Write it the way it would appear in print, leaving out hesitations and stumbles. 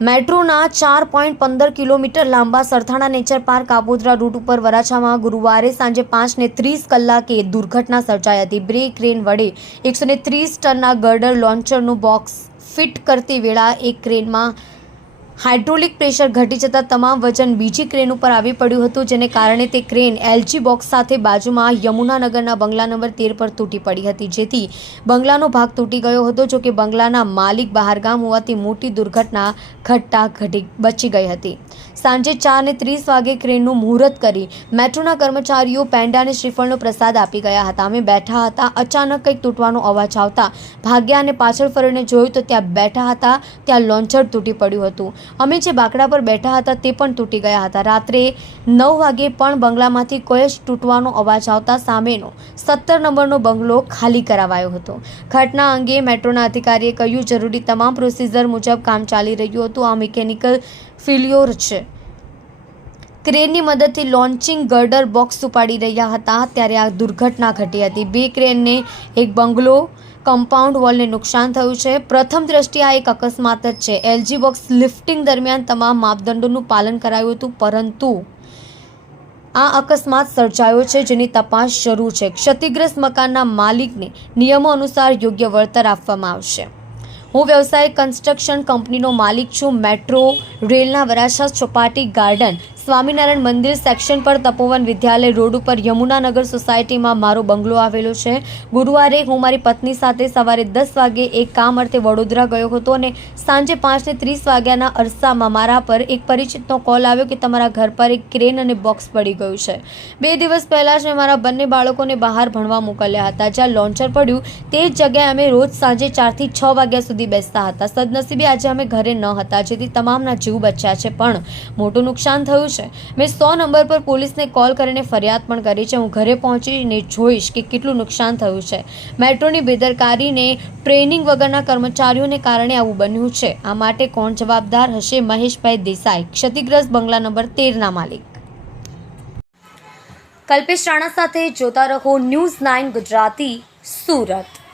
મેટ્રોના 4.15 kilometre લાંબા Sarthana nature park Kapodra route ઉપર વરાછામાં ગુરુવારે સાંજે 5:30 કલાકે દુર્ઘટના સર્જાઈ હતી। બ્રેક ક્રેન વડે 130 ટનના ગર્ડર લોન્ચરનું બોક્સ ફિટ કરતી વેળા એક ક્રેનમાં હાઇડ્રોલિક પ્રેશર ઘટી જતાં તમામ વજન બીજી ક્રેન ઉપર આવી પડ્યું હતું, જેને કારણે તે ક્રેન એલજી બોક્સ સાથે બાજુમાં યમુનાનગરના બંગલા નંબર 13 પર તૂટી પડી હતી, જેથી બંગલાનો ભાગ તૂટી ગયો હતો। જો કે બંગલાના માલિક બહારગામ હોવાથી મોટી દુર્ઘટના ઘટતા બચી ગઈ હતી। સાંજે 4:30 વાગે ક્રેનનું મુહૂર્ત કરી મેટ્રોના કર્મચારીઓ પેંડા અને શ્રીફળનો પ્રસાદ આપી ગયા હતા। અમે બેઠા હતા, અચાનક કંઈક તૂટવાનો અવાજ આવતા ભાગ્યા અને પાછળ ફરીને જોયું તો ત્યાં બેઠા હતા ત્યાં લોન્ચર તૂટી પડ્યું હતું। અમે જે બાકડા પર બેઠા હતા તે પણ તૂટી ગયા હતા। રાત્રે 9 વાગે પણ બંગલામાંથી કોઈ જ તૂટવાનો અવાજ આવતા સામેનો 17 નંબરનો બંગલો ખાલી કરાવાયો હતો। ઘટના અંગે મેટ્રોના અધિકારીએ કહ્યું, જરૂરી તમામ પ્રોસિજર મુજબ કામ ચાલી રહ્યું હતું। આ મિકેનિકલ ફેલ્યોર છે। ક્રેનની મદદથી લોન્ચિંગ ગર્ડર બોક્સ ઉપાડી રહ્યા હતા ત્યારે આ દુર્ઘટના ઘટી હતી। બે ક્રેનને એક બંગલો કમ્પાઉન્ડ વોલને નુકસાન થયું છે। પ્રથમ દ્રષ્ટિએ આ એક અકસ્માત જ છે। એલજી બોક્સ લિફ્ટિંગ દરમિયાન તમામ માપદંડોનું પાલન કરાયું હતું, પરંતુ આ અકસ્માત સર્જાયો છે, જેની તપાસ શરૂ છે। ક્ષતિગ્રસ્ત મકાનના માલિકને નિયમો અનુસાર યોગ્ય વળતર આપવામાં આવશે। હું વ્યવસાયિક કન્સ્ટ્રક્શન કંપનીનો માલિક છું। મેટ્રો રેલના વરાછા ચોપાટી ગાર્ડન સ્વામિનારાયણ મંદિર સેક્શન પર તપોવન વિદ્યાલય રોડ ઉપર યમુનાનગર સોસાયટીમાં મારો બંગલો આવેલો છે। ગુરુવારે હું મારી પત્ની સાથે સવારે 10 વાગે એક કામ અર્થે વડોદરા ગયો હતો અને સાંજે 5:30 વાગ્યાના અરસામાં મારા પર એક પરિચિતનો કોલ આવ્યો કે તમારા ઘર પર એક ક્રેન અને બોક્સ પડી ગયું છે। 2 દિવસ પહેલાં જ મેં મારા બંને બાળકોને બહાર ભણવા મોકલ્યા હતા। જ્યાં લોન્ચર પડ્યું તે જ જગ્યાએ અમે રોજ સાંજે 4 થી 6 વાગ્યા સુધી બેસતા હતા। સદનસીબે આજે અમે ઘરે ન હતા, જેથી તમામના જીવ બચ્યા છે, પણ મોટું નુકસાન થયું છે। મેં 100 નંબર પર પોલીસને કોલ કરીને ફરિયાદ પણ કરી છે। હું ઘરે પહોંચીને જોઈશ કે કેટલું નુકસાન થયું છે। મેટ્રોની બેદરકારીને ટ્રેનિંગ વગરના કર્મચારીઓને કારણે આવું બન્યું છે। આ માટે કોણ જવાબદાર હશે? મહેશભાઈ દેસાઈ, ક્ષતિગ્રસ્ત બંગલા નંબર 13ના માલિક। કલ્પેશ રાણા સાથે જોતા રહો ન્યૂઝ 9 ગુજરાતી, સુરત।